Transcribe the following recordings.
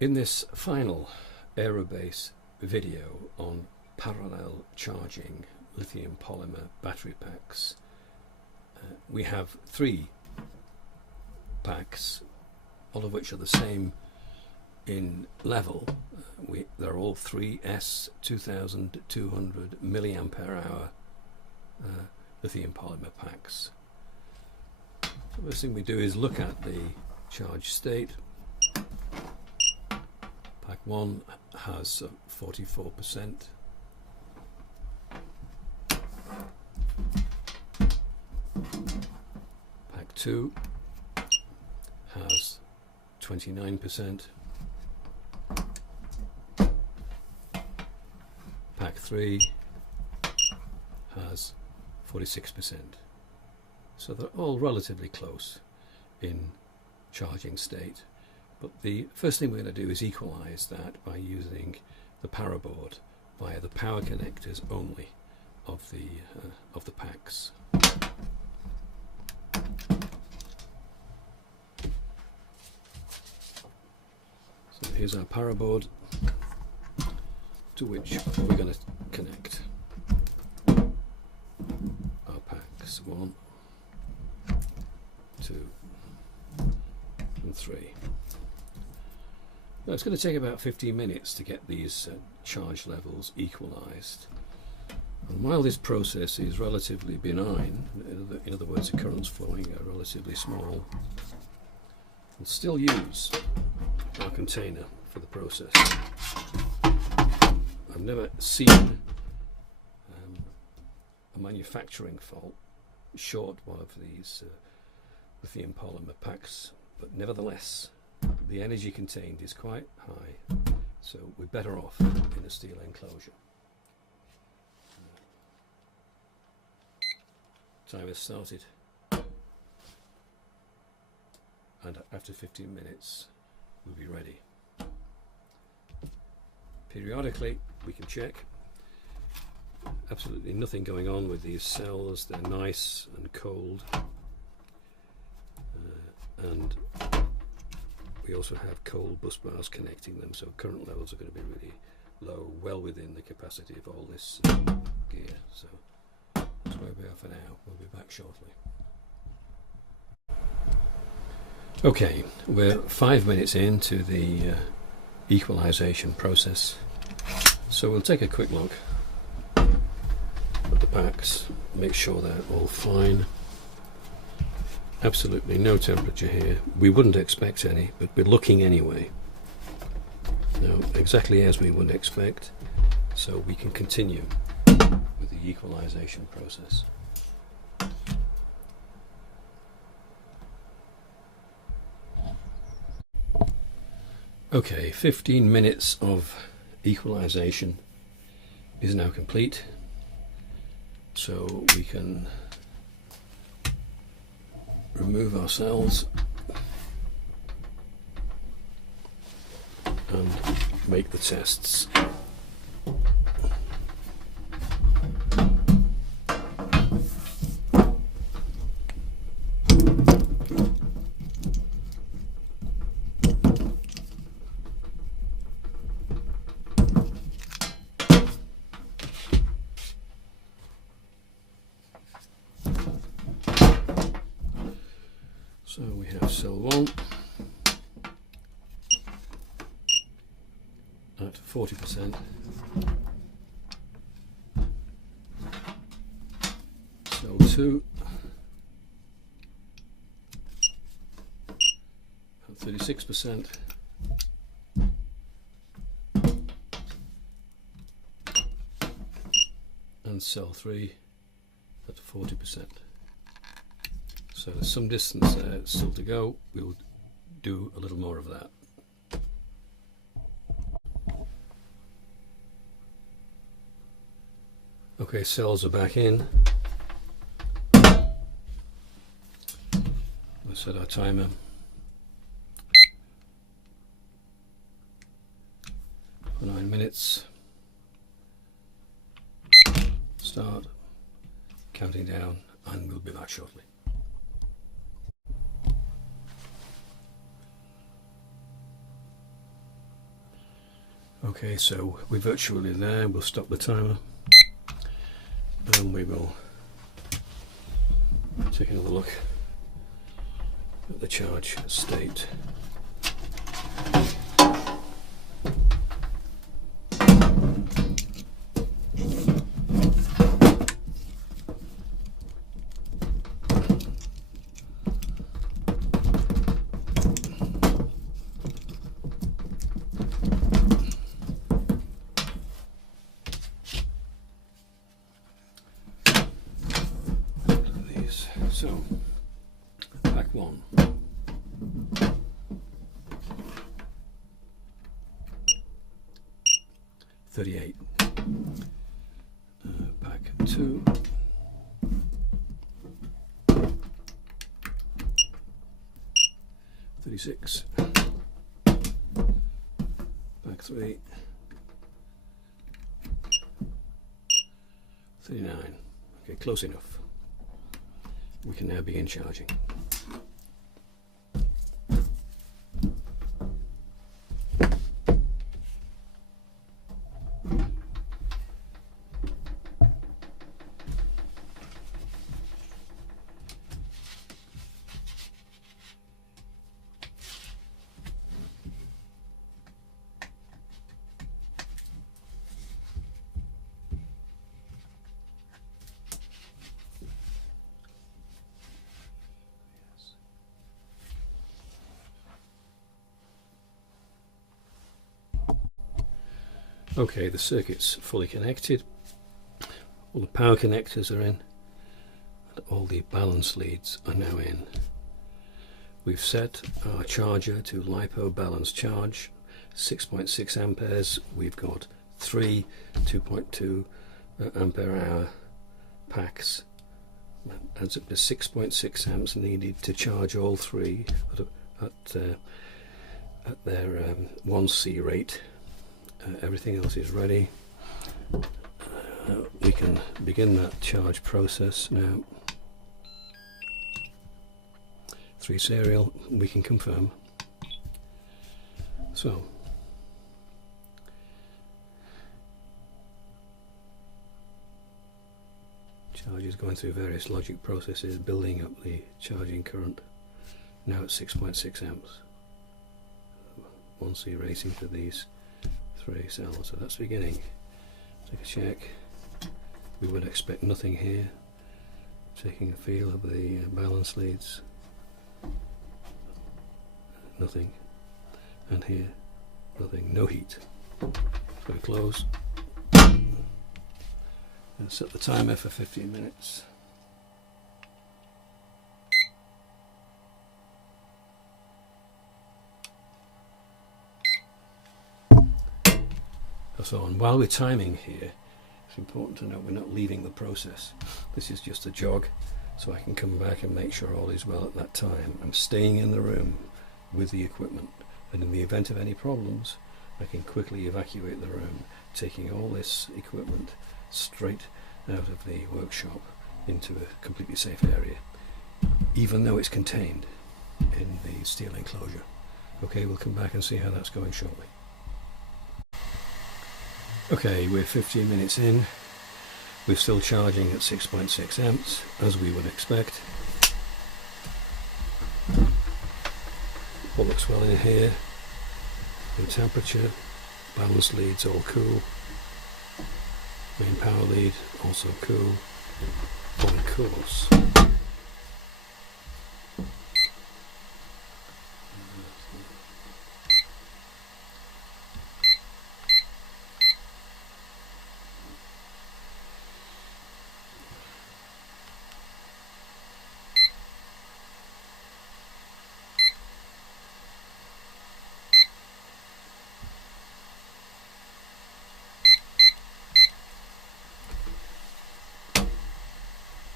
In this final RCAeroBase video on parallel charging lithium polymer battery packs, we have 3 packs, all of which are the same in level. They're all 3S 2200 milliampere hour lithium polymer packs. The first thing we do is look at the charge state. Pack 1 has 44%. Pack 2 has 29%. Pack 3 has 46%. So they're all relatively close in charging state. But the first thing we're going to do is equalize that by using the power board via the power connectors only of the packs. So here's our power board to which we're going to connect our packs 1, 2 and 3. Now it's going to take about 15 minutes to get these charge levels equalized. And while this process is relatively benign, in other words the currents flowing are relatively small, we'll still use our container for the process. I've never seen a manufacturing fault short one of these lithium polymer packs, but nevertheless the energy contained is quite high, so we're better off in a steel enclosure. Timer started, and after 15 minutes we'll be ready. Periodically we can check. Absolutely nothing going on with these cells, they're nice and cold, and we also have cold bus bars connecting them, so current levels are going to be really low, well within the capacity of all this gear. So that's where we are for now. We'll be back shortly. Okay, we're 5 minutes into the equalization process, so we'll take a quick look at the packs, make sure they're all fine. Absolutely no temperature here. We wouldn't expect any, but we're looking anyway. Now, exactly as we would expect, so we can continue with the equalization process. Okay, 15 minutes of equalization is now complete, so we can remove our cells and make the tests. So we have cell 1 at 40%, cell 2 at 36%, and cell 3 at 40%. So there's some distance there still to go. We'll do a little more of that. Okay, cells are back in. We'll set our timer. For 9 minutes. Start. Counting down, and we'll be back shortly. Okay, so we're virtually there. We'll stop the timer and we will take another look at the charge state. So, pack 1. $38. Pack 2. $36. Pack 3. $39. Okay, close enough. We can now begin charging. Okay, the circuit's fully connected, all the power connectors are in, and all the balance leads are now in. We've set our charger to LiPo balance charge, 6.6 amperes. We've got 3 2.2 ampere hour packs. That adds up to 6.6 amps needed to charge all three at their 1C rate. Everything else is ready. We can begin that charge process now. 3 serial, we can confirm. So, charge is going through various logic processes, building up the charging current. Now at 6.6 amps. 1C racing for these 3 cells, so that's beginning. Take a check. We would expect nothing here. Taking a feel of the balance leads. Nothing. And here, nothing. No heat. So close. And set the timer for 15 minutes. So on. While we're timing here, it's important to note we're not leaving the process. This is just a jog, so I can come back and make sure all is well at that time. I'm staying in the room with the equipment, and in the event of any problems, I can quickly evacuate the room, taking all this equipment straight out of the workshop into a completely safe area, even though it's contained in the steel enclosure. Okay, we'll come back and see how that's going shortly. Okay, we're 15 minutes in. We're still charging at 6.6 amps, as we would expect. All looks well in here. The temperature, balance leads all cool. Main power lead also cool. On course.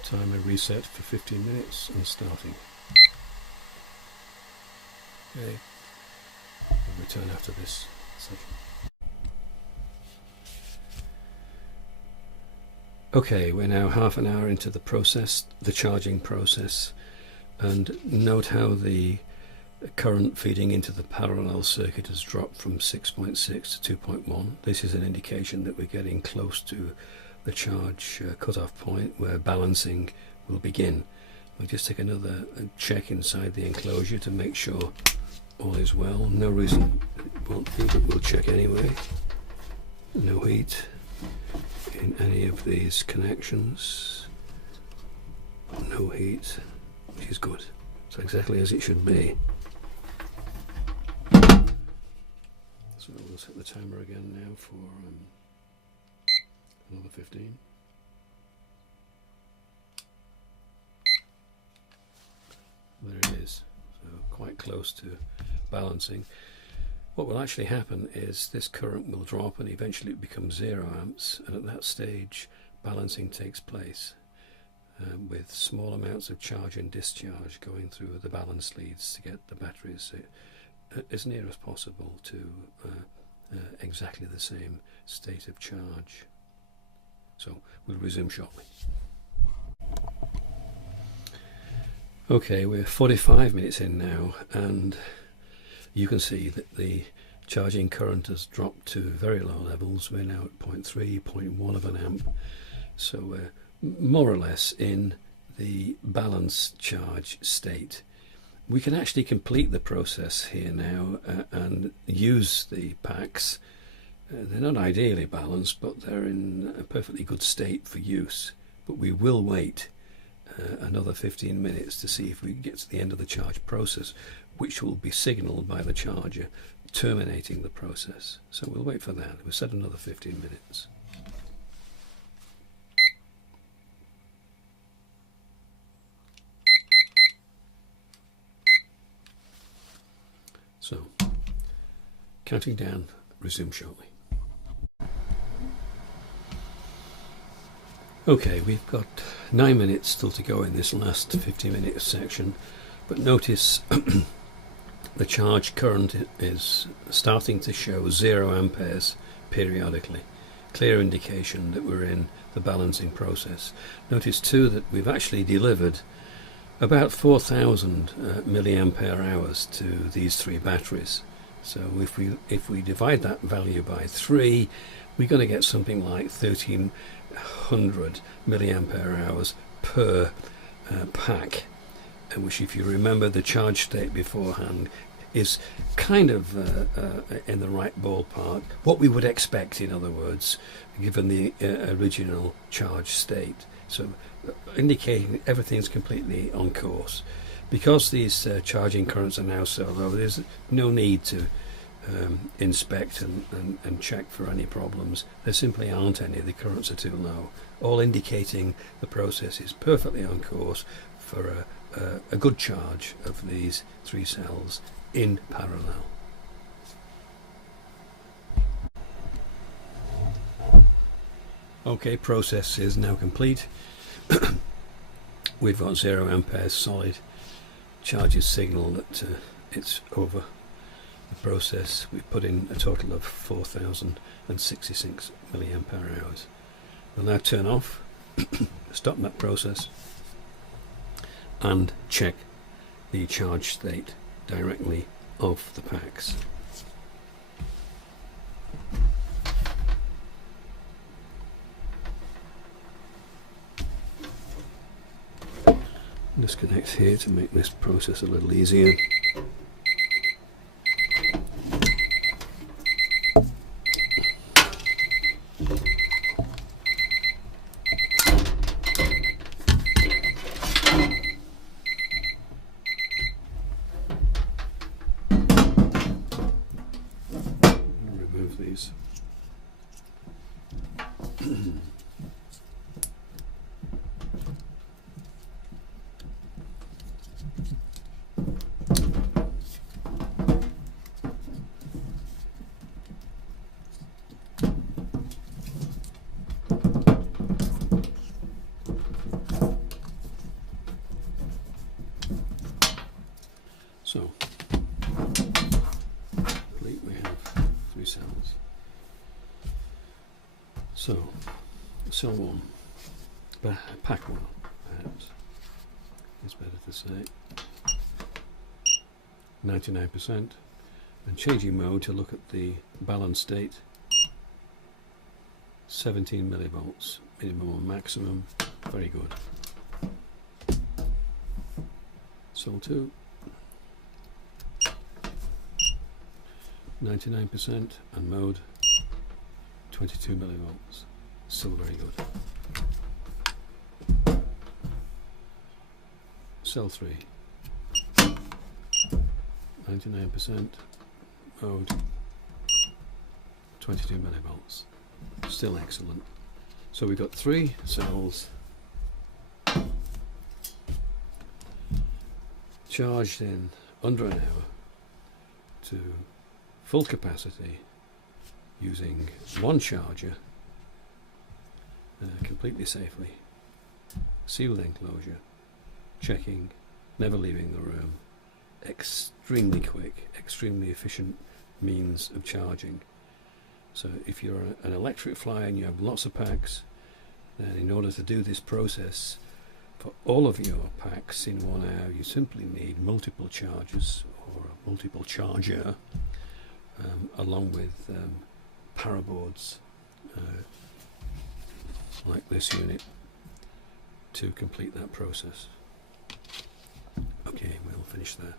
Timer reset for 15 minutes and starting. Okay, we'll return after this session. Okay, we're now half an hour into the process, the charging process, and note how the current feeding into the parallel circuit has dropped from 6.6 to 2.1. This is an indication that we're getting close to the charge cutoff point where balancing will begin. We'll just take another check inside the enclosure to make sure all is well. No reason it won't be, but we'll check anyway. No heat in any of these connections. No heat, which is good. It's exactly as it should be. So we'll set the timer again now for another 15. There it is, so quite close to balancing. What will actually happen is this current will drop and eventually it becomes 0 amps, and at that stage balancing takes place with small amounts of charge and discharge going through the balance leads to get the batteries as near as possible to exactly the same state of charge. So we'll resume shortly. Okay, we're 45 minutes in now, and you can see that the charging current has dropped to very low levels. We're now at 0.3, 0.1 of an amp, so we're more or less in the balanced charge state. We can actually complete the process here now and use the packs. They're not ideally balanced, but they're in a perfectly good state for use. But we will wait another 15 minutes to see if we can get to the end of the charge process, which will be signalled by the charger terminating the process. So we'll wait for that. We'll set another 15 minutes. So, counting down, resume shortly. Okay, we've got 9 minutes still to go in this last 50-minute section, but notice the charge current is starting to show 0 amperes periodically. Clear indication that we're in the balancing process. Notice too that we've actually delivered about 4,000 milliampere hours to these 3 batteries. So if we divide that value by 3, we're going to get something like 1,300 milliampere hours per pack, which, if you remember the charge state beforehand, is kind of in the right ballpark. What we would expect, in other words, given the original charge state. So indicating everything's completely on course. Because these charging currents are now so low, there's no need to inspect and check for any problems. There simply aren't any. The currents are too low, all indicating the process is perfectly on course for a good charge of these 3 cells in parallel. Okay, process is now complete. We've got 0 amperes solid. Charges signal that it's over the process. We put in a total of 4,066 milliampere hours. We'll now turn off, stop that process, and check the charge state directly of the packs. Disconnect here to make this process a little easier. Remove these. So, complete, we have 3 cells. So, cell 1, pack 1, perhaps, is better to say. 99%, and changing mode to look at the balance state. 17 millivolts, minimum and maximum, very good. Cell 2, 99% and mode 22 millivolts, still very good. Cell 3, 99%, mode 22 millivolts, still excellent. So we've got 3 cells charged in under an hour to full capacity using one charger, completely safely, sealed enclosure, checking, never leaving the room, extremely quick, extremely efficient means of charging. So if you're an electric flyer and you have lots of packs, then in order to do this process for all of your packs in 1 hour, you simply need multiple chargers or a multiple charger, along with paraboards like this unit to complete that process. Okay, we'll finish there.